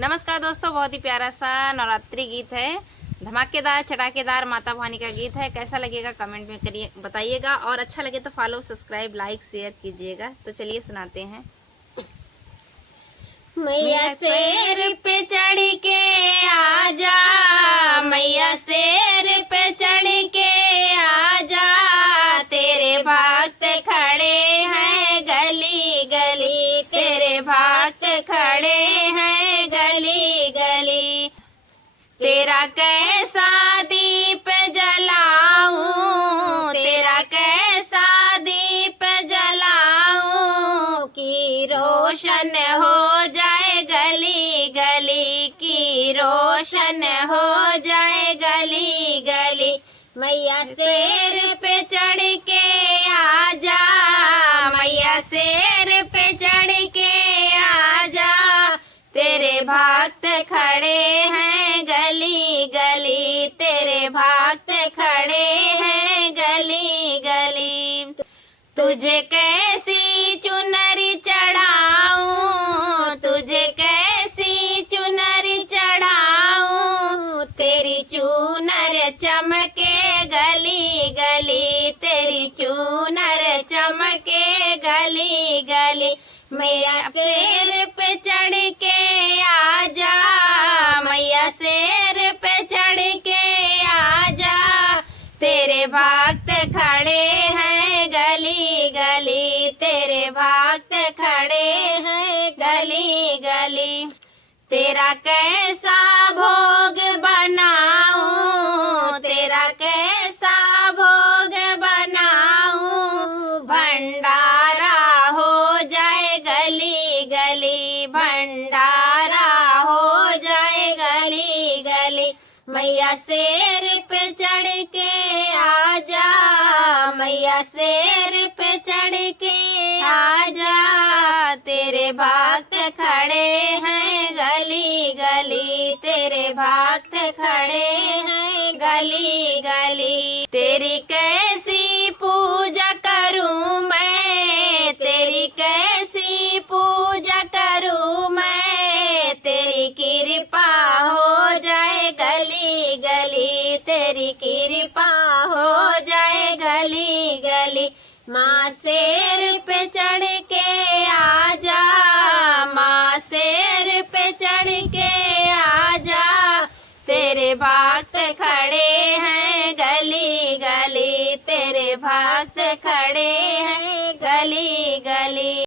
नमस्कार दोस्तों, बहुत ही प्यारा सा नवरात्रि गीत है, धमाकेदार चटाकेदार माता भवानी का गीत है। कैसा लगेगा कमेंट में करिए, बताइएगा, और अच्छा लगे तो फॉलो सब्सक्राइब लाइक शेयर कीजिएगा। तो चलिए सुनाते हैं। मैया शेर पे चढ़ के आजा, मैया शेर पे चढ़ के आजा, तेरे भक्त खड़े हैं गली गली, तेरे भक्त खड़े हैं गली गली। तेरा कैसा दीप जलाऊं, तेरा कैसा दीप जलाऊं, कि रोशन हो जाए गली गली, की रोशन हो जाए गली गली। मैया शेर पे चढ़ के आजा, मैया शेर पे चढ़ के आजा, तेरे भक्त खड़े हैं गली गली, तेरे भक्त खड़े हैं गली गली। तुझे कैसी चुनरी चढ़ाऊं, तुझे कैसी चुनरी चढ़ाऊं, तेरी चुनर चमके गली गली, तेरी चुनर चमके गली गली। मैया शेर पे चढ़ के आजा, मैया शेर पे चढ़ के आजा, तेरे भक्त खड़े हैं गली गली, तेरे भक्त खड़े हैं गली गली। तेरा कैसा भोग बनाऊं, तेरा कैसा भोग बनाऊं, भंडारा हो जाए गली गली, भंडारा हो जाए गली गली। मैया शेर पे चढ़ के आजा, मैया शेर पे चढ़ के आजा, तेरे भक्त खड़े हैं गली गली, तेरे भक्त खड़े हैं गली गली। तेरी कैसी पूजा करूं मैं, तेरी कैसी पूजा करूं मैं, तेरी कृपा हो जाए गली गली, तेरी कृपा हो जाए गली गली। माँ शेर पे चढ़ के आजा, माँ शेर पे चढ़ के आजा, तेरे भक्त खड़े हैं गली गली, तेरे भक्त खड़े हैं गली गली।